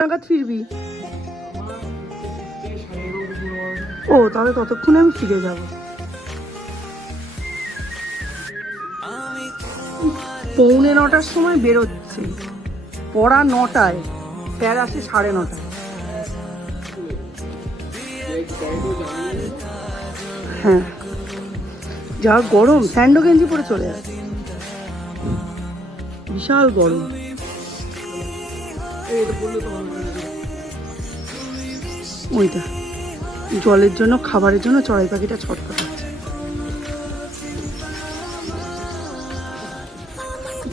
নাগাদ ফিরবি। ও, তাহলে ততক্ষণে আমি ফিরে যাব। পৌনে নটার সময় বেরোচ্ছে। পড়া নটায় স্যার আসে সাড়ে নটায়। হ্যাঁ। যা গরম, স্যান্ডো গেঞ্জি পরে চলে আসে বিশাল গরম। ওইটা। জলের জন্য খাবারের জন্য চড়াই পাখিটা ছটফটাচ্ছে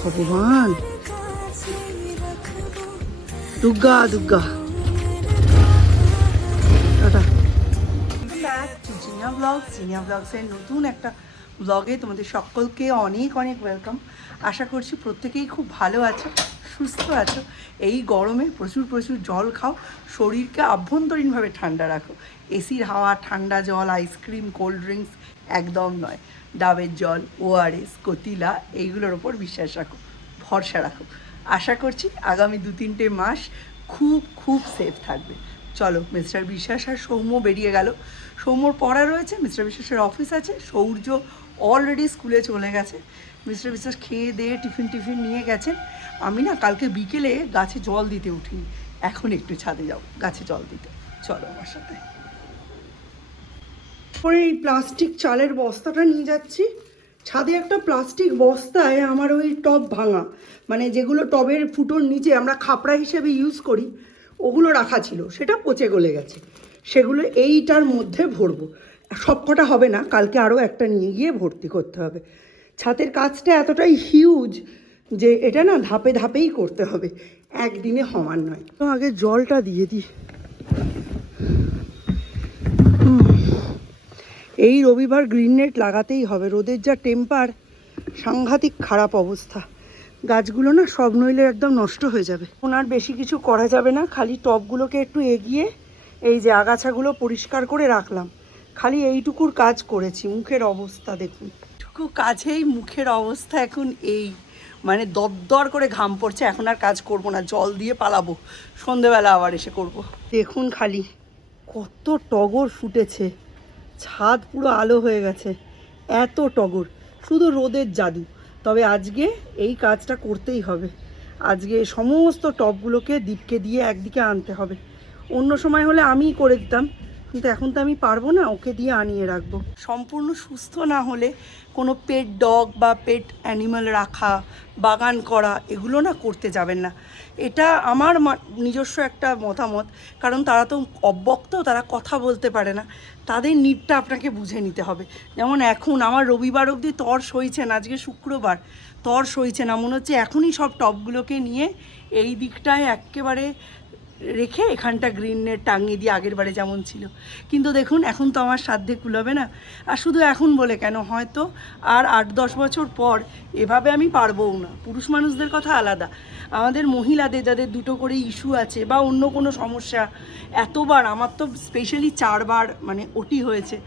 ভগবান। দুর্গা দুর্গা। টাটা। জিনিয়া ব্লগ জিনিয়া ব্লগসের নতুন একটা ব্লগে তোমাদের সকলকে অনেক অনেক ওয়েলকাম আশা করছি প্রত্যেকেই খুব ভালো আছো। সুস্থ আছো? এই গরমে প্রচুর প্রচুর জল খাও। শরীরকে আভ্যন্তরীণভাবে ঠান্ডা রাখো। এসির হাওয়া, ঠান্ডা জল, আইসক্রিম, কোল্ড ড্রিঙ্কস একদম নয়। ডাবের জল, ওআরএস, কতিলা এইগুলোর ওপর বিশ্বাস রাখো, ভরসা রাখো। আশা করছি আগামী দু তিনটে মাস খুব খুব সেফ থাকবে। চলো, মিস্টার বিশ্বাস আর সৌম্য বেরিয়ে গেল। সৌম্যর পড়া রয়েছে, মিস্টার বিশ্বাসের অফিস আছে, সৌর্য অলরেডি স্কুলে চলে গেছে। মিস্টার বিশ্বাস খেয়ে দিয়ে টিফিন টিফিন নিয়ে গেছেন। আমি না কালকে বিকেলে গাছে জল দিতে উঠিনি। এখন একটু ছাদে যাও, গাছে জল দিতে। চলো আমার সাথে। পরে এই প্লাস্টিক চালের বস্তাটা নিয়ে যাচ্ছি। ছাদে একটা প্লাস্টিক বস্তায় আমার ওই টব ভাঙা। মানে যেগুলো টবের ফুটোর নিচে আমরা খাপড়া হিসেবে ইউজ করি, ওগুলো রাখা ছিল। সেটা পচে গলে গেছে। সেগুলো এইটার মধ্যে ভরবো। সব কটা হবে না, কালকে আরও একটা নিয়ে গিয়ে ভর্তি করতে হবে। ছাদের কাজটা এতটাই হিউজ যে এটা না ধাপে ধাপেই করতে হবে। একদিনে সমান নয়। তো আগে জলটা দিয়ে দিই। এই রবিবার গ্রিন নেট লাগাতেই হবে। রোদের যা টেম্পার সাংঘাতিক খারাপ অবস্থা। গাছগুলো না সব নইলে একদম নষ্ট হয়ে যাবে। ওনার বেশি কিছু করা যাবে না। খালি টবগুলোকে একটু এগিয়ে এই যে আগাছাগুলো পরিষ্কার করে রাখলাম। খালি এইটুকুর কাজ করেছি। মুখের অবস্থা দেখুন। টুকু কাজেই মুখের অবস্থা এখন এই। মানে দরদর করে ঘাম পড়ছে, এখন আর কাজ করব না, জল দিয়ে পালাবো। সন্ধেবেলা আবার এসে করব। দেখুন খালি, কত টগর ফুটেছে। ছাদ পুরো আলো হয়ে গেছে। এত টগর, শুধু রোদের জাদু। তবে আজকে এই কাজটা করতেই হবে। আজকে সমস্ত টবগুলোকে দীপকে দিয়ে একদিকে আনতে হবে। অন্য সময় হলে আমিই করে দিতাম। কিন্তু এখন তো আমি পারব না, ওকে দিয়ে আনিয়ে রাখব। সম্পূর্ণ সুস্থ না হলে কোনো পেট ডগ বা পেট অ্যানিমাল রাখা, বাগান করা, এগুলো না করতে যাবেন না। এটা আমার নিজস্ব একটা মতামত, কারণ তারা তো অব্যক্ত, তারা কথা বলতে পারে না। তাদের নিডটা আপনাকে বুঝে নিতে হবে। যেমন এখন আমার রবিবার অবধি তর সইছে না, আজকে শুক্রবার তর সইছে না, মনে হচ্ছে এখনই সব টপগুলোকে নিয়ে এই দিকটায় একেবারে রেখে এখানটা গ্রিন নেট টাঙিয়ে দিয়ে আগের বারে যেমন ছিল। কিন্তু দেখুন, এখন তো আমার সাধ্যে কুলাবে না। আর শুধু এখন বলে কেন? হয়তো আর আট দশ বছর পর এভাবে আমি পারবও না। পুরুষ মানুষদের কথা আলাদা। আমাদের মহিলাদের যাদের দুটো করে ইস্যু আছে বা অন্য কোনো সমস্যা, এতবার আমার তো স্পেশালি চারবার মানে ওটি হয়েছে।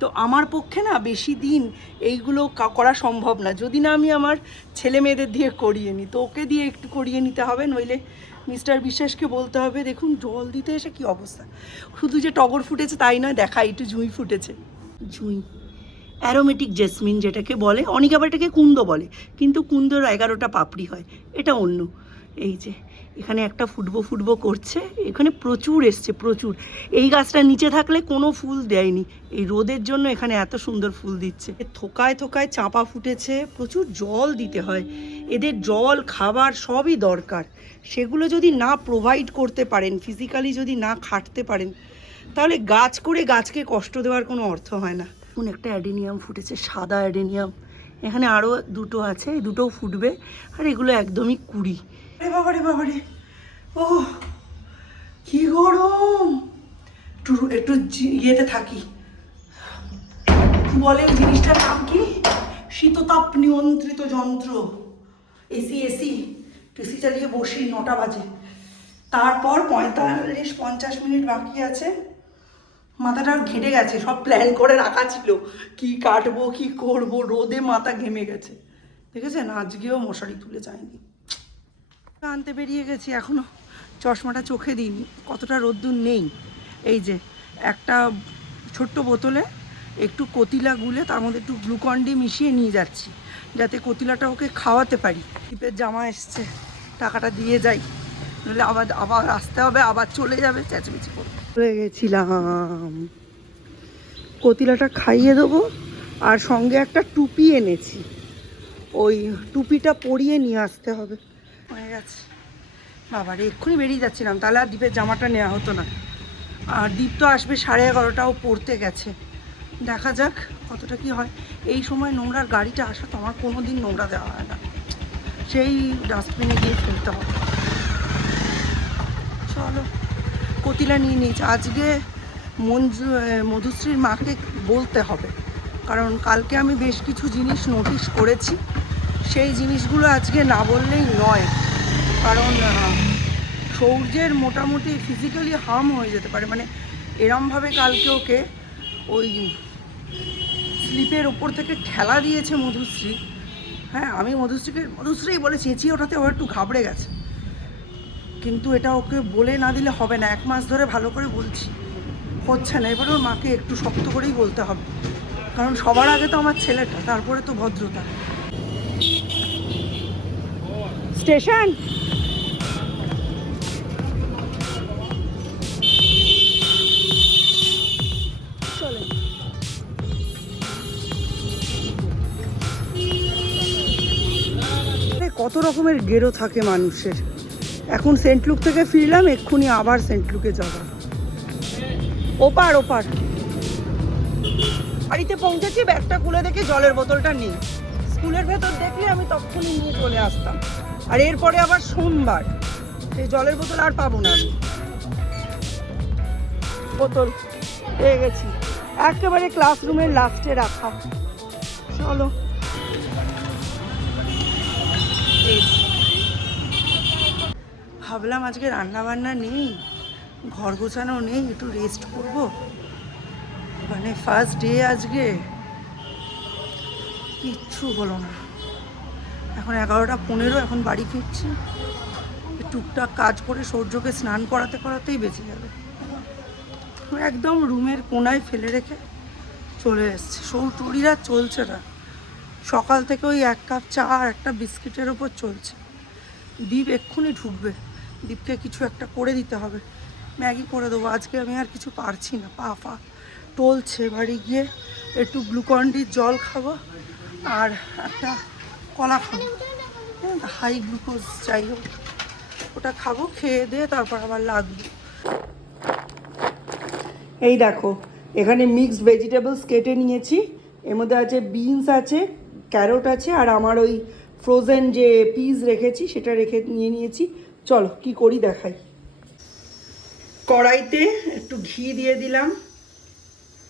তো আমার পক্ষে না বেশি দিন এইগুলো করা সম্ভব না। যদি না আমি আমার ছেলে মেয়েদের দিয়ে করিয়ে নিই তো ওকে দিয়ে একটু করিয়ে নিতে হবে, নইলে মিস্টার বিশ্বাসকে বলতে হবে দেখুন জল দিতে এসে কি অবস্থা। শুধু যে টগর ফুটেছে তাই নয় দেখা একটু জুঁই ফুটেছে। জুঁই অ্যারোমেটিক জেসমিন যেটাকে বলে অনেকে আবার এটাকে কুন্দ বলে কিন্তু কুন্দর এগারোটা পাপড়ি হয় এটা অন্য। এই যে এখানে একটা ফুটবো ফুটবো করছে এখানে প্রচুর এসছে প্রচুর। এই গাছটা নিচে থাকলে কোনো ফুল দেয়নি এই রোদের জন্য এখানে এত সুন্দর ফুল দিচ্ছে। থোকায় থোকায় চাপা ফুটেছে প্রচুর জল দিতে হয়। এদের জল খাবার সবই দরকার। সেগুলো যদি না প্রোভাইড করতে পারেন ফিজিক্যালি যদি না খাটতে পারেন তাহলে গাছ করে গাছকে কষ্ট দেওয়ার কোনো অর্থ হয় না। কোন একটা অ্যাডেনিয়াম ফুটেছে সাদা অ্যাডেনিয়াম। এখানে আরও দুটো আছে এই দুটোও ফুটবে আর এগুলো একদমই কুড়ি। আরে বাবারে বাবারে ও কি গরম! একটু একটু ইয়েতে থাকি। বলে জিনিসটার নাম কি? শীততাপ নিয়ন্ত্রিত যন্ত্র। AC AC. এসি চালিয়ে বসি নটা বাজে। তারপর পঁয়তাল্লিশ, পঞ্চাশ মিনিট বাকি আছে। মাথাটা ঘেটে গেছে, সব প্ল্যান করে রাখা ছিল। কি কাটবো, কি করব, রোদে মাথা ঘেমে গেছে। দেখেছেন? আজকেও মশারি তুলে যায়নি আনতে বেরিয়ে গেছি, এখনও চশমাটা চোখে দিইনি। কতটা রোদ্দুর নেই। এই যে, একটা ছোট্ট বোতলে একটু কতিলা গুলে তার মধ্যে একটু গ্লুকন ডি মিশিয়ে নিয়ে যাচ্ছি। যাতে কতিলাটা ওকে খাওয়াতে পারি। টিপের জামা এসছে, টাকাটা দিয়ে যাই। নইলে আবার আবার আসতে হবে, আবার চলে যাবে, চেঁচমেচি করে গেছিলাম। কতিলাটা খাইয়ে দেবো, আর সঙ্গে একটা টুপি এনেছি। ওই টুপিটা পরিয়ে নিয়ে আসতে হবে। হয়ে গেছে। বাবারে, এক্ষুনি বেরিয়ে যাচ্ছিলাম। তাহলে আর দ্বীপের জামাটা নেওয়া হতো না। আর দ্বীপ তো আসবে সাড়ে এগারোটাও পড়তে গেছে। দেখা যাক কতটা কি হয়। এই সময় নোংরার গাড়িটা আসা তো আমার কোনো দিন নোংরা দেওয়া হয় না। সেই ডাস্টবিনে গিয়ে ফেলতে হবে। চলো, কতিলা নিয়ে নিয়েছি আজকে মঞ্জু মধুশ্রীর মাকে বলতে হবে। কারণ কালকে আমি বেশ কিছু জিনিস নোটিশ করেছি। সেই জিনিসগুলো আজকে না বললেই নয়। কারণ সৌর্যের মোটামুটি ফিজিক্যালি হার্ম হয়ে যেতে পারে। মানে এরমভাবে কালকে ওকে ওই স্লিপের ওপর থেকে ঠেলা দিয়েছে মধুশ্রী। হ্যাঁ আমি মধুশ্রীকে মধুশ্রী বলে চেঁচিয়ে ওঠাতে ও একটু ঘাবড়ে গেছে। কিন্তু এটা ওকে বলে না দিলে হবে না, এক মাস ধরে ভালো করে বলছি। হচ্ছে না, এবার ওর মাকে একটু শক্ত করেই বলতে হবে। কারণ সবার আগে তো আমার ছেলেটা, তারপরে তো ভদ্রতা। স্টেশন? কত রকমের গেরো থাকে মানুষের। এখন সেন্ট লুক থেকে ফিরলাম, এক্ষুনি আবার সেন্ট লুকে যাব। ওপার ওপার। বাড়িতে পৌঁছেছি, ব্যাগটা খুলে দেখে জলের বোতলটা নেই। স্কুলের ভেতর দেখলে আমি তখনই নিয়ে চলে আসতাম। আর এরপরে আবার সোমবার সেই জলের বোতল আর পাবো না আমি। বোতল, পেয়ে গেছি। একেবারে ক্লাসরুমের লাস্টে রাখা। চলো। ভাবলাম আজকে রান্না বান্না নেই, ঘর গোছানো নেই, একটু রেস্ট করব। মানে ফার্স্ট ডে আজকে, কিচ্ছু হলো না। এখন এগারোটা পনেরো, এখন বাড়ি ফিরছি। টুকটাক কাজ করে সূর্যকে স্নান করাতে করাতেই বেঁচে যাবে একদম রুমের কোনায় ফেলে রেখে চলে এসছে। সৌটুরিরা চলছে না। সকাল থেকে ওই এক কাপ চা আর একটা বিস্কিটের ওপর চলছে। দ্বীপ এক্ষুনি ঢুকবে। দ্বীপকে কিছু একটা করে দিতে হবে। ম্যাগি করে দেবো। আজকে আমি আর কিছু পারছি না। পা পা টলছে। বাড়ি গিয়ে একটু গ্লুকন্ডির জল খাব আর একটা কলা খাব। হাই গ্লুকোজ যাই হোক। ওটা খাব, খেয়ে দিয়ে তারপর আবার লাগবে। এই দেখো, এখানে মিক্সড ভেজিটেবলস কেটে নিয়েছি। এর মধ্যে আছে বিনস আছে ক্যারট আছে, আর আমার ওই ফ্রোজেন যে পিস রেখেছি, সেটা রেখে নিয়ে নিয়েছি। চলো, কি করি দেখাই। কড়াইতে একটু ঘি দিয়ে দিলাম।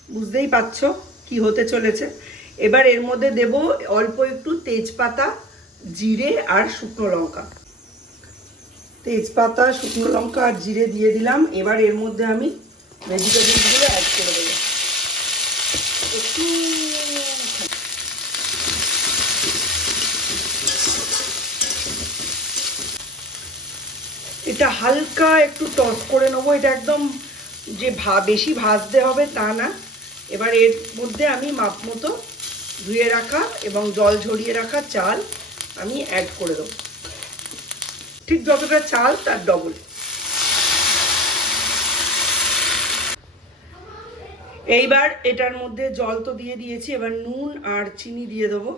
বুঝতেই পারছ কি হতে চলেছে। এবার এর মধ্যে দেব অল্প একটু তেজপাতা, জিরে আর শুকনো লঙ্কা। তেজপাতা, শুকনো লঙ্কা আর জিরে দিয়ে দিলাম। এবার এর মধ্যে আমি ভেজিটেবলসগুলো অ্যাড করে দেবো। একটু এটা হালকা একটু টস করে নেব। এটা একদম যে ভা, বেশি ভাজতে হবে তা না। এবার এর মধ্যে আমি মাপ মতো ধুয়ে রাখা এবং জল ঝরিয়ে রাখা চাল আমি অ্যাড করে দেবো। ঠিক যতটা চাল তার ডবল এইবার এটার মধ্যে জল তো দিয়ে দিয়েছি, এবার নুন আর চিনি দিয়ে দেবো।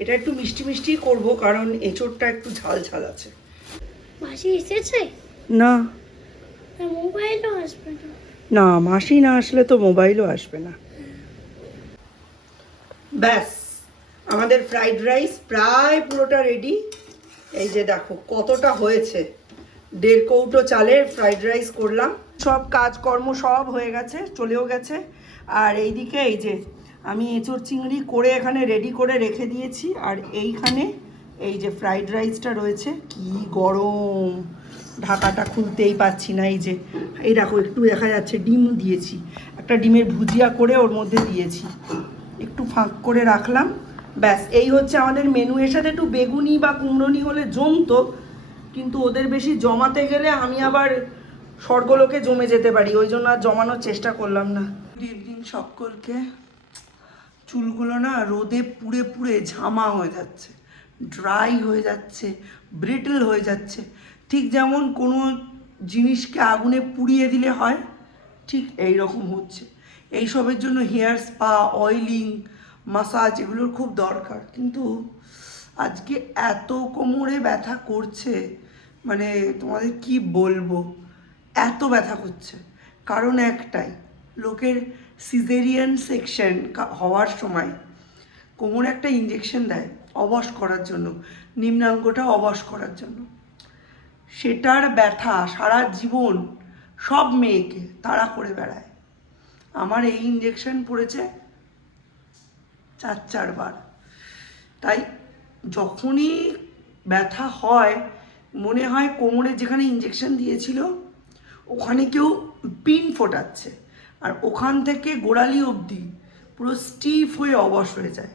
এটা একটু মিষ্টি মিষ্টি করব, কারণ এঁচোড়টা একটু ঝাল ঝাল আছে। মাসি এসেছে? না। মোবাইলও আসবে না। না মাসি না আসলে তো মোবাইলও আসবে না। ব্যাস আমাদের ফ্রাইড রাইস প্রায় পুরোটা রেডি এই যে দেখো কতটা হয়েছে। দেড় কৌটো চালের ফ্রাইড রাইস করলাম। সব কাজকর্ম সব হয়ে গেছে চলেও গেছে। আর এইদিকে এই যে আমি এঁচোড় চিংড়ি করে এখানে রেডি করে রেখে দিয়েছি। আর এইখানে এই যে ফ্রাইড রাইসটা রয়েছে, কি গরম। ঢাকাটা খুলতেই পাচ্ছি না এই যে। এই দেখো, একটু দেখা যাচ্ছে, ডিম দিয়েছি। একটা ডিমের ভুজিয়া করে ওর মধ্যে দিয়েছি। একটু ফাঁক করে রাখলাম, ব্যাস। এই হচ্ছে আমাদের মেনু এর সাথে একটু বেগুনি বা কুমড়োনি হলে জমতো, কিন্তু ওদের বেশি জমাতে গেলে আমি আবার স্বর্গলোকে জমে যেতে পারি। ওই জন্য আর জমানোর চেষ্টা করলাম না। গুড ইভিনিং সকলকে। চুলগুলো না রোদে পুড়ে পুড়ে ঝামা হয়ে যাচ্ছে। ড্রাই হয়ে যাচ্ছে ব্রিটল হয়ে যাচ্ছে। ঠিক যেমন কোনো জিনিসকে আগুনে পুড়িয়ে দিলে হয়, ঠিক এই রকম হচ্ছে। এইসবের জন্য হেয়ার স্পা অয়েলিং মাসাজ এগুলোর খুব দরকার। কিন্তু আজকে এত কোমরে ব্যথা করছে মানে তোমাদের কি বলব? এত ব্যথা করছে। কারণ একটাই, লোকের সিজেরিয়ান সেকশন হওয়ার সময় কোমরে একটা ইঞ্জেকশন দেয়। অবশ করার জন্য নিম্নাঙ্গটা অবশ করার জন্য। সেটার ব্যথা সারা জীবন সব মেয়েকে তাড়া করে বেড়ায়। আমার এই ইঞ্জেকশন পড়েছে চার চারবার। তাই যখনই ব্যথা হয়, মনে হয় কোমরে যেখানে ইঞ্জেকশন দিয়েছিল, ওখানে কেউ পিন ফোটাচ্ছে। আর ওখান থেকে গোড়ালি অবধি পুরো স্টিফ হয়ে অবশ হয়ে যায়।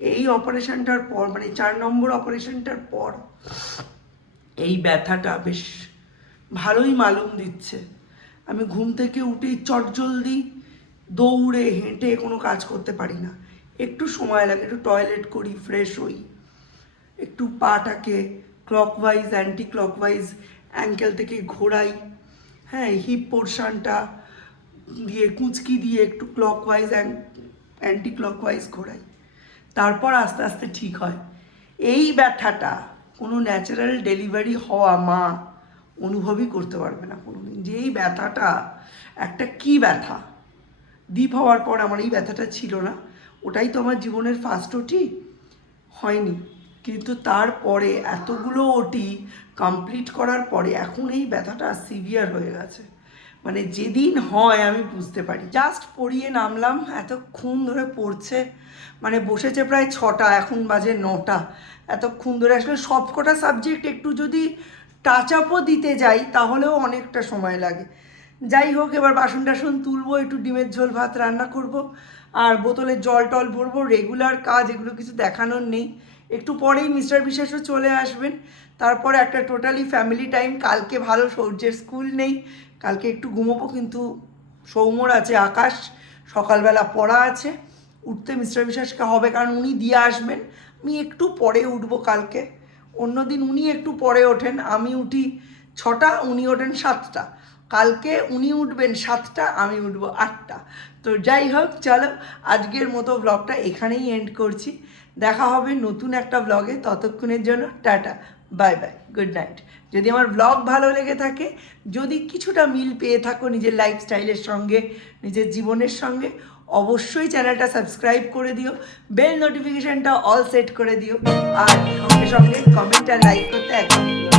এই অপারেশনটার পর মানে চার নম্বর অপারেশনটার পর, এই ব্যথাটা বেশ ভালোই মালুম দিচ্ছে। আমি ঘুম থেকে উঠেই চটজলদি দৌড়ে, হেঁটে কোনো কাজ করতে পারি না। একটু সময় লাগে, একটু টয়লেট করি, ফ্রেশ হই। একটু পাটাকে ক্লকওয়াইজ অ্যান্টি ক্লকওয়াইজ অ্যাঙ্কেল থেকে ঘোরাই। হ্যাঁ হিপ পোর্শানটা দিয়ে, কুচকি দিয়ে একটু ক্লকওয়াইজ অ্যান্টি ক্লকওয়াইজ ঘোরাই। তারপর আস্তে আস্তে ঠিক হয়। এই ব্যথাটা কোনো ন্যাচারাল ডেলিভারি হওয়া মা অনুভবই করতে পারবে না কোনোদিন যে এই ব্যথাটা একটা কি ব্যথা? দ্বীপ হওয়ার পর আমার এই ব্যথাটা ছিল না। ওটাই তো আমার জীবনের ফার্স্ট ওটি হয়নি। কিন্তু তারপরে এতগুলো ওটি কমপ্লিট করার পরে এখন এই ব্যথাটা সিভিয়ার হয়ে গেছে। মানে যেদিন হয় আমি বুঝতে পারি। জাস্ট পড়িয়ে নামলাম, এতক্ষণ ধরে পড়ছে মানে বসেছে প্রায় ছটা, এখন বাজে নটা। এতক্ষণ ধরে আসলে সবকটা সাবজেক্ট একটু যদি টাচ আপও দিতে যাই, তাহলেও অনেকটা সময় লাগে। যাই হোক, এবার বাসন টাসন তুলবো, একটু ডিমের ঝোল ভাত রান্না করব, আর বোতলে জল টল ভরবো রেগুলার কাজ, এগুলো কিছু দেখানোর নেই। একটু পরেই মিস্টার বিশেষও চলে আসবেন। তারপর একটা টোটালি ফ্যামিলি টাইম কালকে ভালো সূর্যের স্কুল নেই কালকে একটু ঘুমোবো, কিন্তু সৌমর আছে আকাশ, সকালবেলা পড়া আছে। উঠতে মিস্টার বিশ্বাসকে হবে, কারণ উনি দিয়ে আসবেন। আমি একটু পরে উঠবো কালকে। অন্যদিন উনি একটু পরে ওঠেন, আমি উঠি ছটা, উনি ওঠেন সাতটা। কালকে উনি উঠবেন সাতটা, আমি উঠবো আটটা। তো যাই হোক, চলো আজকের মতো ব্লগটা এখানেই এন্ড করছি। দেখা হবে নতুন একটা ব্লগে ততক্ষণের জন্য tata. Bye bye good night যদি আমার ব্লগ ভালো লেগে থাকে, যদি কিছুটা মিল পেয়ে থাকো নিজের লাইফস্টাইলের সঙ্গে, নিজের জীবনের সঙ্গে, অবশ্যই চ্যানেলটা সাবস্ক্রাইব করে দিও বেল নোটিফিকেশানটা অল সেট করে দিও, আর সঙ্গে সঙ্গে কমেন্ট আর লাইক করতে একদম।